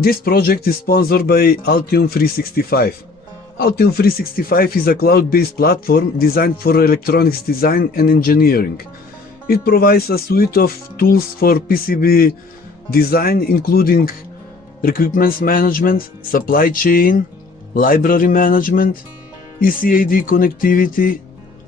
This project is sponsored by Altium 365. Altium 365 is a cloud-based platform designed for electronics design and engineering. It provides a suite of tools for PCB design, including equipment management, supply chain, library management, ECAD connectivity,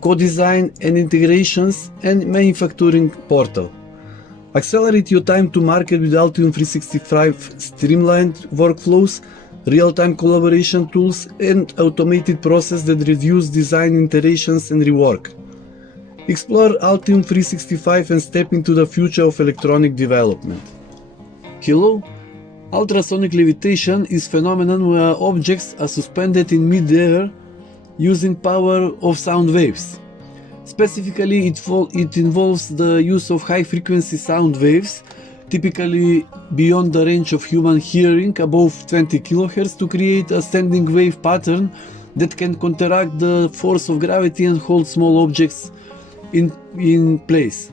co-design and integrations, and manufacturing portal. Accelerate your time to market with Altium 365 streamlined workflows, real-time collaboration tools, and automated process that reduce design iterations and rework. Explore Altium 365 and step into the future of electronic development. Hello? Ultrasonic levitation is a phenomenon where objects are suspended in mid-air using power of sound waves. Specifically, it involves the use of high-frequency sound waves, typically beyond the range of human hearing, above 20 kHz, to create a standing wave pattern that can counteract the force of gravity and hold small objects in place.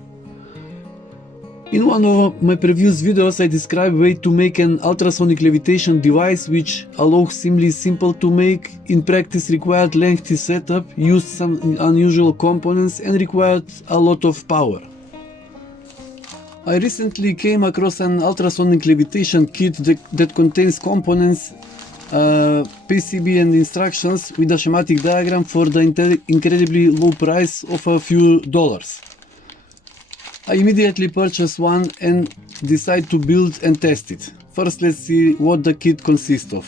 In one of my previous videos, I described a way to make an ultrasonic levitation device which allows simple to make. In practice required lengthy setup, used some unusual components, and required a lot of power. I recently came across an ultrasonic levitation kit that contains components, PCB and instructions with a schematic diagram for the incredibly low price of a few dollars. I immediately purchased one and decided to build and test it. First, let's see what the kit consists of.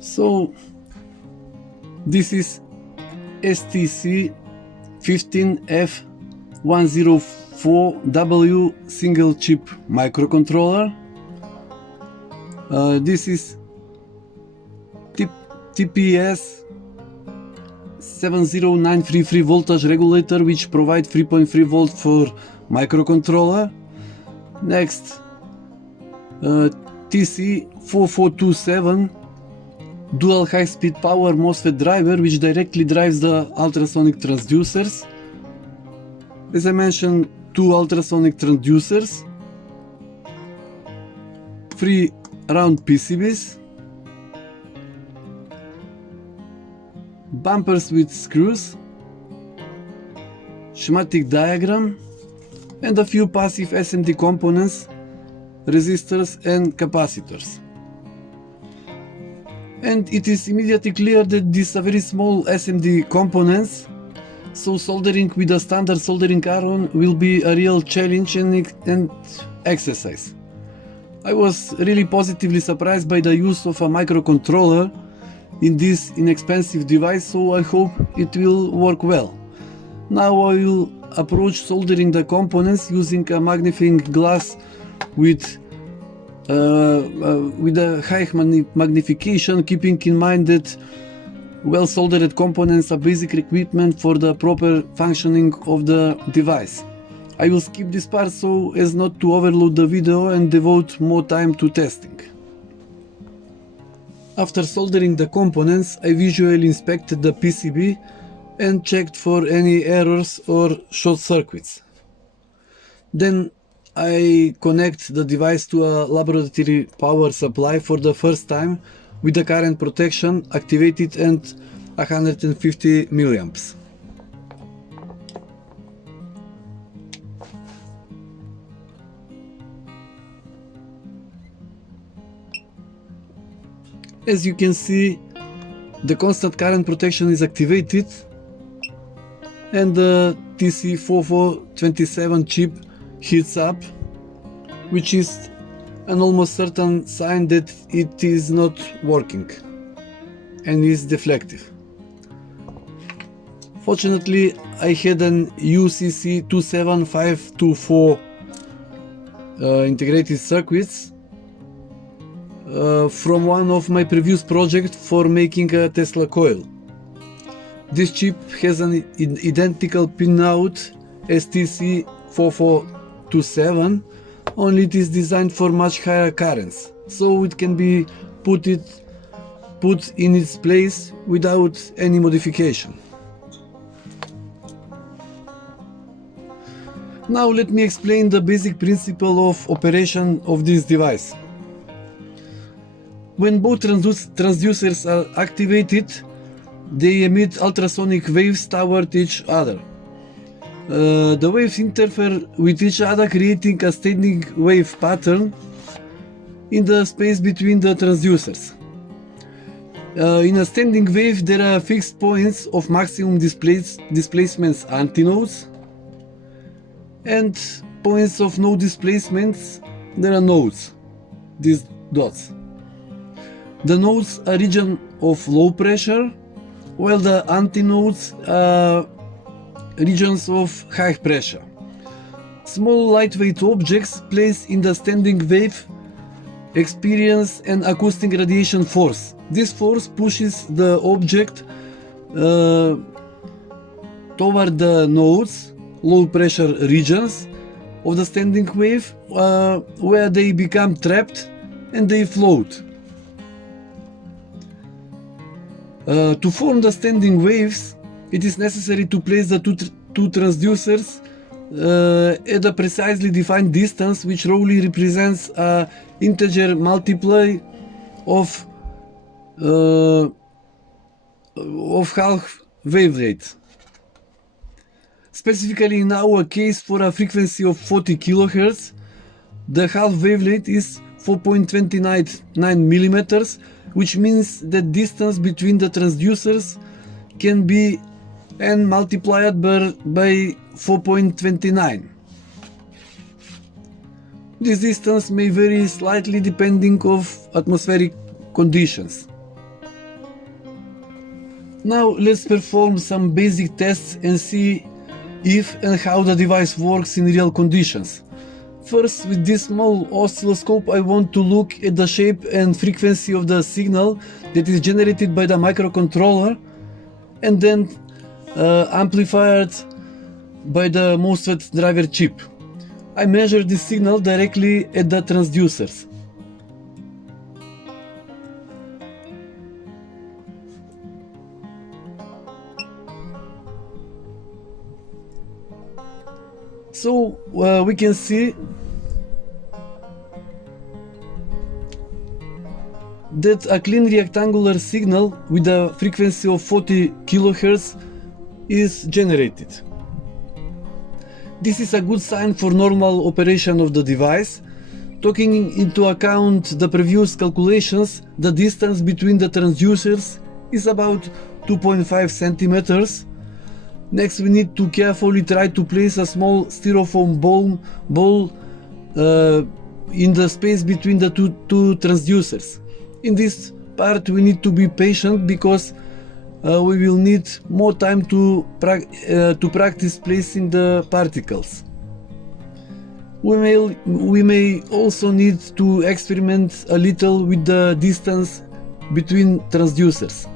So this is STC 15F104W single chip microcontroller. This is TPS 70933 voltage regulator, which provides 3.3 volt for microcontroller. Next, TC4427 dual high-speed power MOSFET driver, which directly drives the ultrasonic transducers. As I mentioned, 2 ultrasonic transducers, 3 round PCBs, bumpers with screws, schematic diagram, and a few passive SMD components, resistors and capacitors. And it is immediately clear that these are very small SMD components, so soldering with a standard soldering iron will be a real challenge and exercise. I was really positively surprised by the use of a microcontroller in this inexpensive device, so I hope it will work well. Now I will approach soldering the components using a magnifying glass with a high magnification, keeping in mind that well soldered components are basic equipment for the proper functioning of the device. I will skip this part so as not to overload the video and devote more time to testing. After soldering the components, I visually inspected the PCB and checked for any errors or short circuits. Then I connect the device to a laboratory power supply for the first time with the current protection activated and 150 milliamps. As you can see, the constant current protection is activated and the TC4427 chip heats up, which is an almost certain sign that it is not working and is defective. Fortunately, I had an UCC 27524 integrated circuits from one of my previous projects for making a Tesla coil. This chip has an identical pinout STC4427, only it is designed for much higher currents, so it can be put in its place without any modification. Now let me explain the basic principle of operation of this device. When both transducers are activated, they emit ultrasonic waves toward each other. The waves interfere with each other, creating a standing wave pattern in the space between the transducers. In a standing wave, there are fixed points of maximum displacements antinodes, and points of no displacements, there are nodes, these dots. The nodes are region of low pressure, while the antinodes are regions of high pressure. Small lightweight objects placed in the standing wave experience an acoustic radiation force. This force pushes the object toward the nodes, low pressure regions of the standing wave, where they become trapped and they float. To form the standing waves, it is necessary to place the two transducers at a precisely defined distance, which roughly represents an integer multiply of half wavelength. Specifically in our case, for a frequency of 40 kHz, the half wavelength is 4.29 millimeters, which means that distance between the transducers can be n multiplied by 4.29. This distance may vary slightly depending on atmospheric conditions. Now let's perform some basic tests and see if and how the device works in real conditions. First, with this small oscilloscope, I want to look at the shape and frequency of the signal that is generated by the microcontroller and then amplified by the MOSFET driver chip. I measure this signal directly at the transducers. So we can see that a clean rectangular signal with a frequency of 40 kHz is generated. This is a good sign for normal operation of the device. Taking into account the previous calculations, the distance between the transducers is about 2.5 centimeters. Next, we need to carefully try to place a small styrofoam ball in the space between the two transducers. In this part, we need to be patient because we will need more time to practice placing the particles. We may also need to experiment a little with the distance between transducers.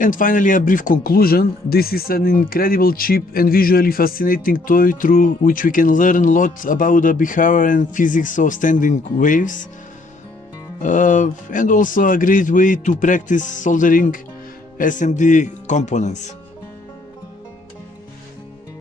And finally, a brief conclusion. This is an incredible, cheap and visually fascinating toy through which we can learn a lot about the behavior and physics of standing waves. And also a great way to practice soldering SMD components.